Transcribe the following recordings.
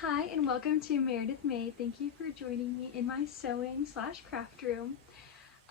Hi and welcome to Meredith May. Thank you for joining me in my sewing slash craft room.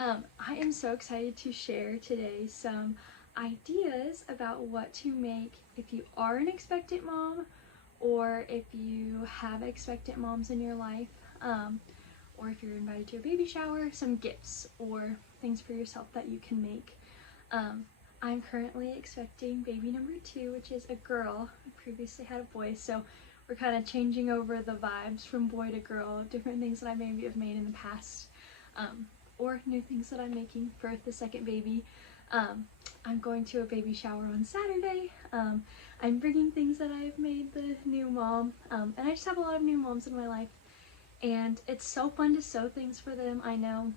I am so excited to share today some ideas about what to make if you are an expectant mom or if you have expectant moms in your life, or if you're invited to a baby shower, some gifts or things for yourself that you can make. I'm currently expecting baby number 2, which is a girl. I previously had a boy, so we're kind of changing over the vibes from boy to girl, different things that I maybe have made in the past, or new things that I'm making for the second baby. I'm going to a baby shower on Saturday. I'm bringing things that I've made the new mom, and I just have a lot of new moms in my life, and it's so fun to sew things for them. I know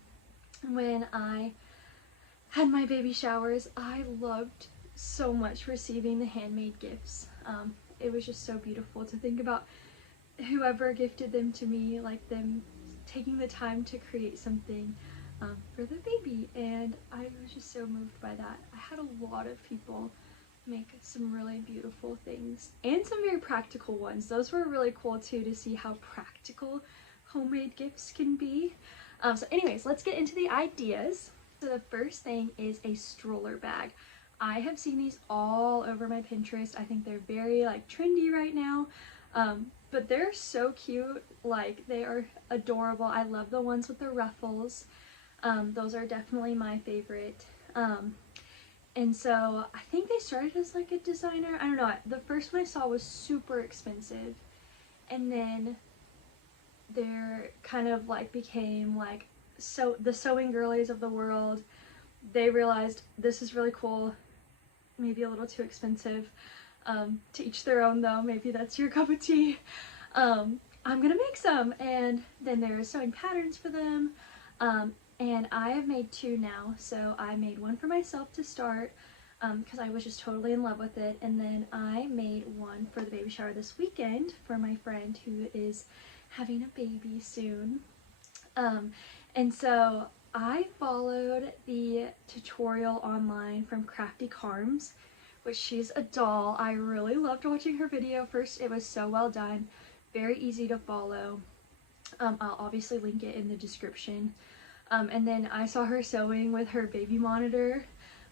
when I had my baby showers, I loved so much receiving the handmade gifts. It was just so beautiful to think about whoever gifted them to me, like them taking the time to create something for the baby, and I was just so moved by that. I had a lot of people make some really beautiful things and some very practical ones. Those were really cool too, to see how practical homemade gifts can be. So anyways, let's get into the ideas. So the first thing is a stroller bag. I have seen these all over my Pinterest. I think they're very trendy right now, but they're so cute. Like, they are adorable. I love the ones with the ruffles. Those are definitely my favorite. And so I think they started as like a designer. I don't know. The first one I saw was super expensive, and then they're kind of became so the sewing girlies of the world. They realized this is really cool, maybe a little too expensive. To each their own though, maybe that's your cup of tea. I'm gonna make some, and then there's sewing patterns for them. And I have made 2 now. So I made one for myself to start, because I was just totally in love with it, and then I made one for the baby shower this weekend for my friend who is having a baby soon. And so I followed the tutorial online from Crafty Carms, which she's a doll. I really loved watching her video. First, it was so well done, very easy to follow. I'll obviously link it in the description. And then I saw her sewing with her baby monitor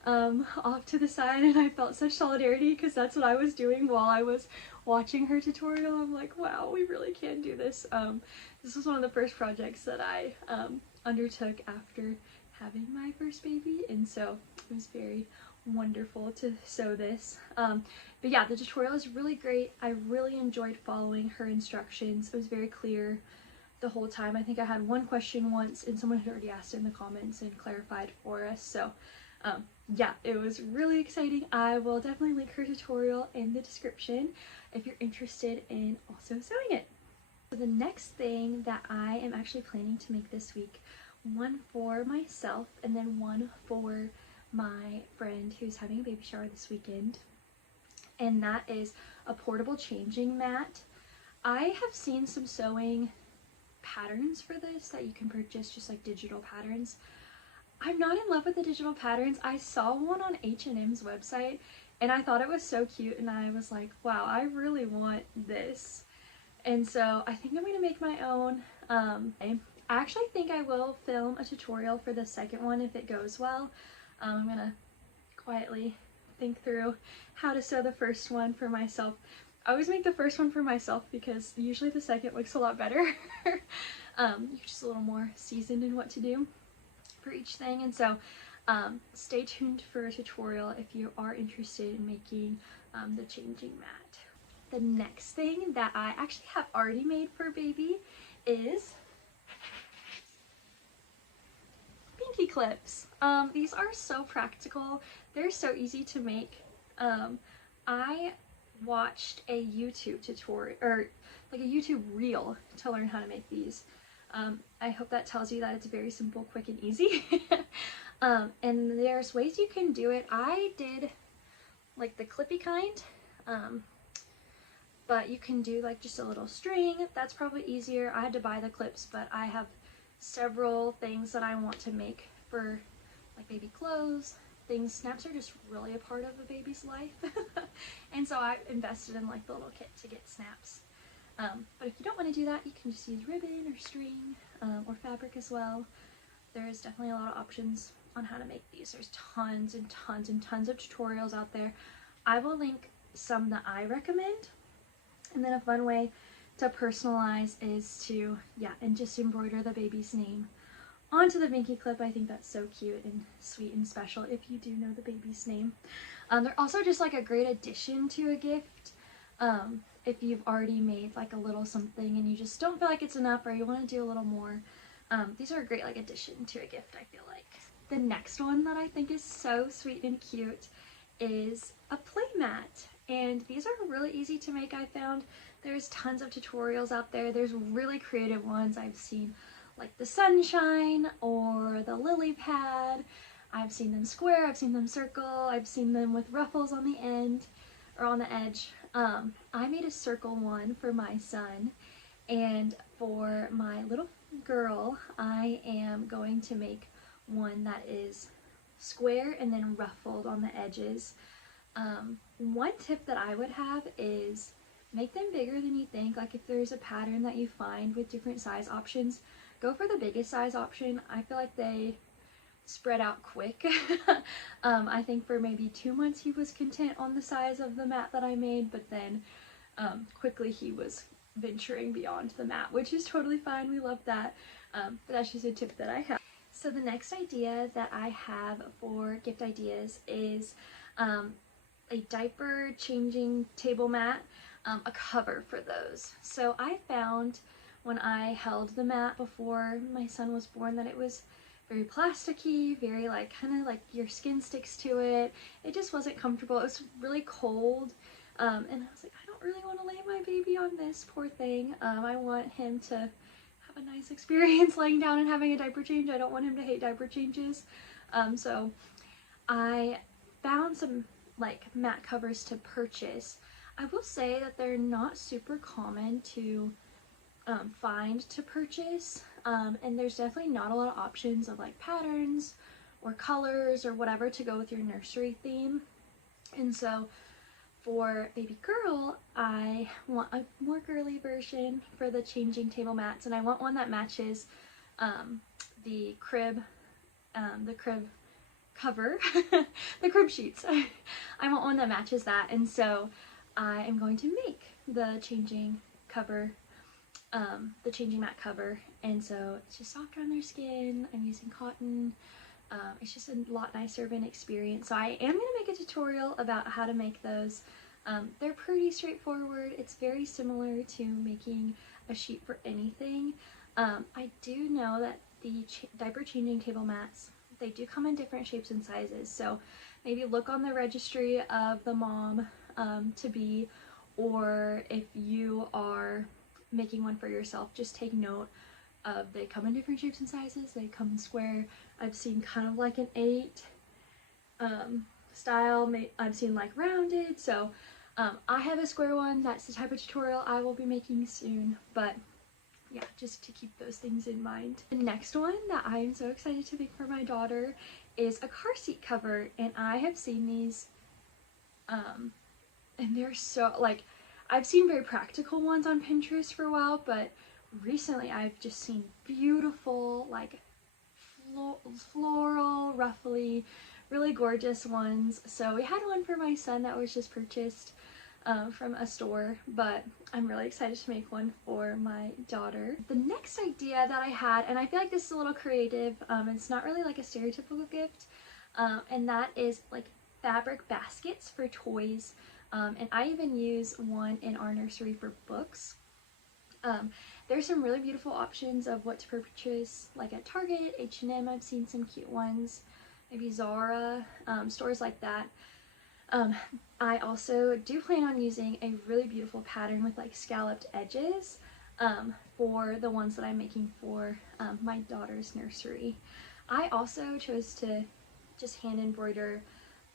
off to the side, and I felt such solidarity because that's what I was doing while I was watching her tutorial. I'm like, wow, we really can do this. This was one of the first projects that I undertook after having my first baby, and so it was very wonderful to sew this. But yeah, the tutorial is really great. I really enjoyed following her instructions. It was very clear the whole time. I think I had one question once, and someone had already asked in the comments and clarified for us. So yeah, it was really exciting. I will definitely link her tutorial in the description if you're interested in also sewing it. So the next thing that I am actually planning to make this week, one for myself and then one for my friend who's having a baby shower this weekend, and that is a portable changing mat. I have seen some sewing patterns for this that you can purchase, just like digital patterns. I'm not in love with the digital patterns. I saw one on H&M's website and I thought it was so cute, and I was like, wow, I really want this. And so I think I'm gonna make my own. I actually think I will film a tutorial for the second one if it goes well. I'm gonna quietly think through how to sew the first one for myself. I always make the first one for myself because usually the second looks a lot better. You're just a little more seasoned in what to do for each thing. And so stay tuned for a tutorial if you are interested in making the changing mat. The next thing that I actually have already made for baby is Binky Clips. These are so practical. They're so easy to make. I watched a YouTube tutorial, or like a YouTube reel, to learn how to make these. I hope that tells you that it's very simple, quick, and easy. And there's ways you can do it. I did like the clippy kind, but you can do like just a little string. That's probably easier. I had to buy the clips, but I have several things that I want to make for like baby clothes, things. Snaps are just really a part of a baby's life. And so I invested in like the little kit to get snaps. But if you don't want to do that, you can just use ribbon or string or fabric as well. There's definitely a lot of options on how to make these. There's tons and tons and tons of tutorials out there. I will link some that I recommend. And then a fun way to personalize is to, and just embroider the baby's name onto the Binky clip. I think that's so cute and sweet and special if you do know the baby's name. They're also just like a great addition to a gift. If you've already made like a little something and you just don't feel like it's enough or you want to do a little more, these are a great like addition to a gift, I feel like. The next one that I think is so sweet and cute is a play mat. And these are really easy to make, I found. There's tons of tutorials out there. There's really creative ones I've seen, like the sunshine or the lily pad. I've seen them square, I've seen them circle, I've seen them with ruffles on the end or on the edge. I made a circle one for my son, and for my little girl I am going to make one that is square and then ruffled on the edges. One tip that I would have is make them bigger than you think. Like if there's a pattern that you find with different size options, go for the biggest size option. I feel like they spread out quick. I think for maybe 2 months he was content on the size of the mat that I made, but then quickly he was venturing beyond the mat, which is totally fine. We love that. But that's just a tip that I have. So the next idea that I have for gift ideas is a diaper changing table mat, a cover for those. So I found when I held the mat before my son was born that it was very plasticky, very like kind of like your skin sticks to it. It just wasn't comfortable. It was really cold, and I was like, I don't really want to lay my baby on this, poor thing. I want him to have a nice experience laying down and having a diaper change. I don't want him to hate diaper changes. So I found some like mat covers to purchase. I will say that they're not super common to find to purchase, and there's definitely not a lot of options of like patterns or colors or whatever to go with your nursery theme. And so for baby girl, I want a more girly version for the changing table mats, and I want one that matches the crib cover, the crib sheets. I want one that matches that, and so I am going to make the changing cover, the changing mat cover, and so it's just softer on their skin. I'm using cotton. It's just a lot nicer of an experience. So I am going to make a tutorial about how to make those. They're pretty straightforward. It's very similar to making a sheet for anything. I do know that the diaper changing table mats, they do come in different shapes and sizes, so maybe look on the registry of the mom to be, or if you are making one for yourself, just take note of they come in different shapes and sizes. They come in square. I've seen kind of like an 8 style. I've seen like rounded. So I have a square one. That's the type of tutorial I will be making soon, but yeah, just to keep those things in mind. The next one that I am so excited to make for my daughter is a car seat cover, and I have seen these and they're so, like, I've seen very practical ones on Pinterest for a while, but recently I've just seen beautiful, like floral, ruffly, really gorgeous ones. So we had one for my son that was just purchased from a store, but I'm really excited to make one for my daughter. The next idea that I had, and I feel like this is a little creative, it's not really like a stereotypical gift, and that is like fabric baskets for toys. And I even use one in our nursery for books. There's some really beautiful options of what to purchase, like at Target, H&M. I've seen some cute ones, maybe Zara, stores like that. I also do plan on using a really beautiful pattern with like scalloped edges for the ones that I'm making for my daughter's nursery. I also chose to just hand embroider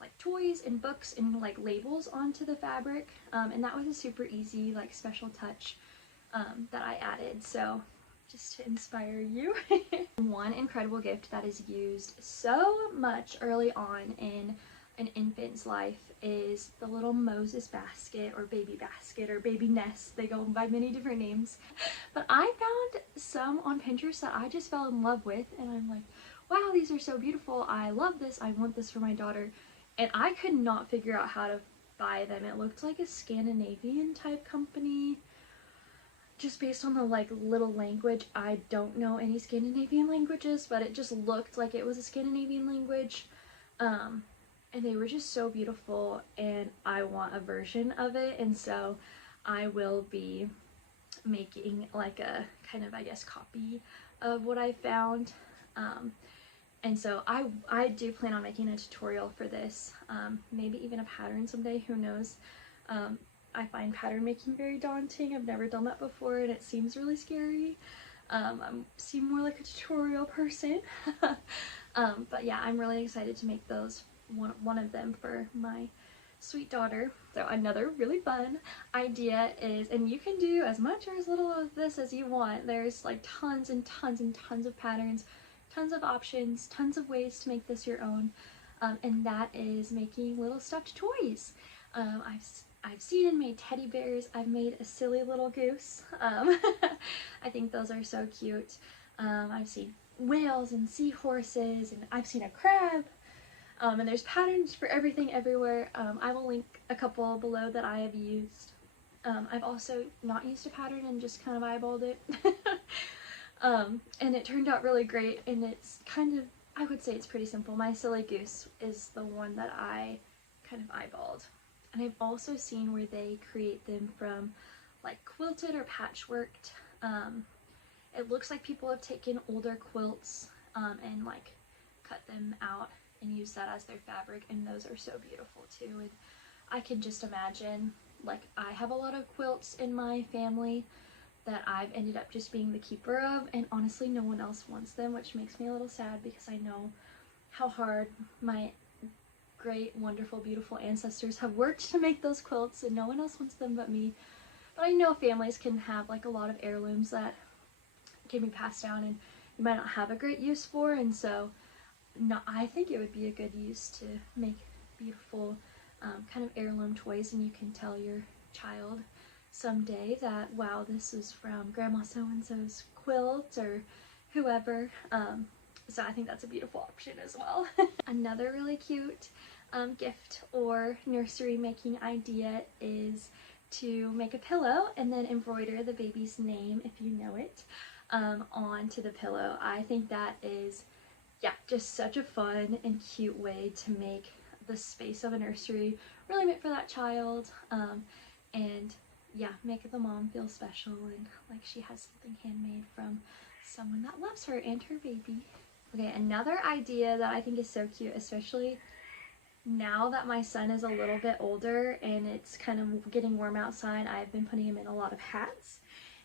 like toys and books and like labels onto the fabric, and that was a super easy like special touch that I added, so just to inspire you. One incredible gift that is used so much early on in an infant's life is the little Moses basket or baby nest. They go by many different names. But I found some on Pinterest that I just fell in love with, and I'm like, wow, these are so beautiful. I love this. I want this for my daughter. And I could not figure out how to buy them. It looked like a Scandinavian type company. Just based on the like little language, I don't know any Scandinavian languages, but it just looked like it was a Scandinavian language. And they were just so beautiful, and I want a version of it, and so I will be making like a kind of, I guess, copy of what I found. And so I do plan on making a tutorial for this, maybe even a pattern someday, who knows. I find pattern making very daunting. I've never done that before, and it seems really scary. I seem more like a tutorial person. But yeah, I'm really excited to make those, one of them for my sweet daughter. So another really fun idea is, and you can do as much or as little of this as you want. There's like tons and tons and tons of patterns, tons of options, tons of ways to make this your own. And that is making little stuffed toys. I've seen and made teddy bears. I've made a silly little goose. I think those are so cute. I've seen whales and seahorses, and I've seen a crab. And there's patterns for everything everywhere. I will link a couple below that I have used. I've also not used a pattern and just kind of eyeballed it. And it turned out really great, and it's kind of, I would say it's pretty simple. My silly goose is the one that I kind of eyeballed. And I've also seen where they create them from like quilted or patchworked. It looks like people have taken older quilts and like cut them out and use that as their fabric, and those are so beautiful too. And I can just imagine, like, I have a lot of quilts in my family that I've ended up just being the keeper of, and honestly no one else wants them, which makes me a little sad because I know how hard my great, wonderful, beautiful ancestors have worked to make those quilts, and no one else wants them but me. But I know families can have like a lot of heirlooms that can be passed down and you might not have a great use for, and so I think it would be a good use to make beautiful kind of heirloom toys, and you can tell your child someday that, wow, this is from Grandma so-and-so's quilt or whoever. So I think that's a beautiful option as well. Another really cute gift or nursery making idea is to make a pillow and then embroider the baby's name, if you know it, onto the pillow. I think that is, yeah, just such a fun and cute way to make the space of a nursery really meant for that child, and yeah, make the mom feel special and like she has something handmade from someone that loves her and her baby. Okay, another idea that I think is so cute, especially now that my son is a little bit older and it's kind of getting warm outside, I've been putting him in a lot of hats.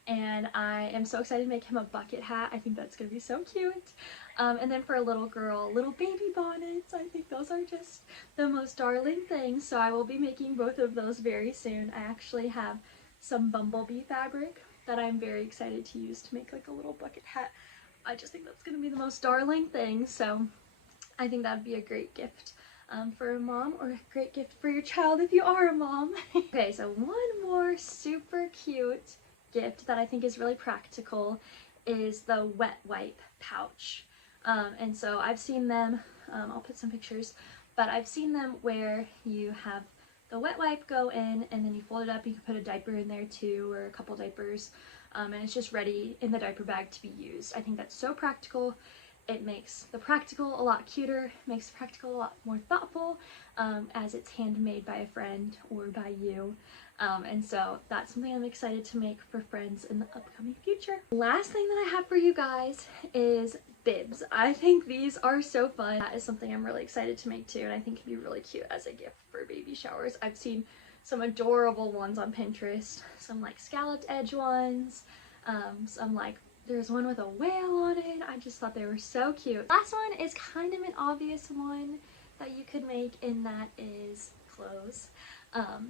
And I am so excited to make him a bucket hat. I think that's going to be so cute. And then for a little girl, little baby bonnets. I think those are just the most darling things. So I will be making both of those very soon. I actually have some bumblebee fabric that I'm very excited to use to make like a little bucket hat. I just think that's going to be the most darling thing. So I think that would be a great gift for a mom, or a great gift for your child if you are a mom. Okay, so one more super cute gift that I think is really practical is the wet wipe pouch. And so I've seen them, I'll put some pictures, but I've seen them where you have the wet wipe go in and then you fold it up. You can put a diaper in there too, or a couple diapers, and it's just ready in the diaper bag to be used. I think that's so practical. It makes the practical a lot cuter, makes the practical a lot more thoughtful, as it's handmade by a friend or by you. And so that's something I'm excited to make for friends in the upcoming future. Last thing that I have for you guys is bibs. I think these are so fun. That is something I'm really excited to make too, and I think can be really cute as a gift for baby showers. I've seen some adorable ones on Pinterest, some like scalloped edge ones, some like, there's one with a whale on it. I just thought they were so cute. Last one is kind of an obvious one that you could make, and that is clothes.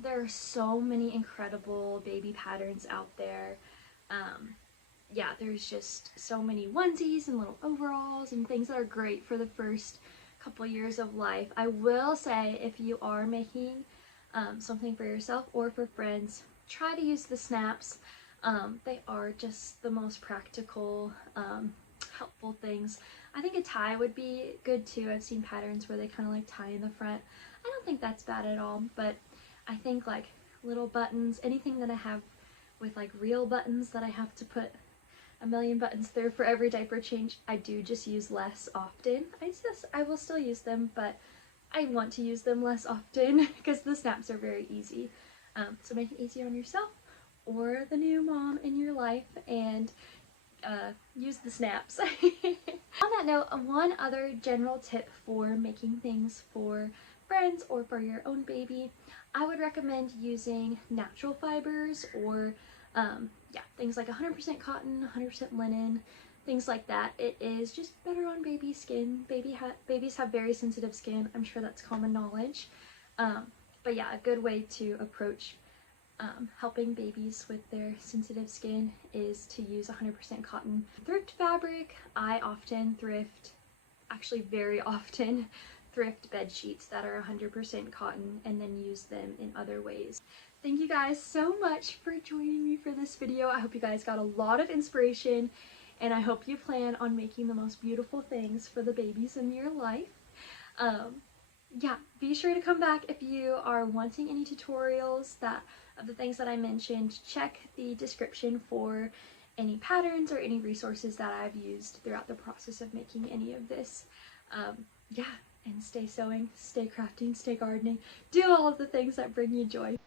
There are so many incredible baby patterns out there. Yeah, there's just so many onesies and little overalls and things that are great for the first couple years of life. I will say, if you are making something for yourself or for friends, try to use the snaps. They are just the most practical, helpful things. I think a tie would be good too. I've seen patterns where they kind of like tie in the front. I don't think that's bad at all, but I think like little buttons, anything that I have with like real buttons that I have to put a million buttons through for every diaper change, I do just use less often. I will still use them, but I want to use them less often because the snaps are very easy. So make it easy on yourself or the new mom in your life, and use the snaps. On that note, one other general tip for making things for friends or for your own baby, I would recommend using natural fibers, or yeah, things like 100% cotton, 100% linen, things like that. It is just better on baby skin. Babies have very sensitive skin. I'm sure that's common knowledge. But yeah, a good way to approach helping babies with their sensitive skin is to use 100% cotton. Thrift fabric, I often thrift, actually very often, thrift bed sheets that are 100% cotton and then use them in other ways. Thank you guys so much for joining me for this video. I hope you guys got a lot of inspiration, and I hope you plan on making the most beautiful things for the babies in your life. Yeah, be sure to come back if you are wanting any tutorials of the things that I mentioned. Check the description for any patterns or any resources that I've used throughout the process of making any of this. Yeah, and stay sewing, stay crafting, stay gardening, do all of the things that bring you joy.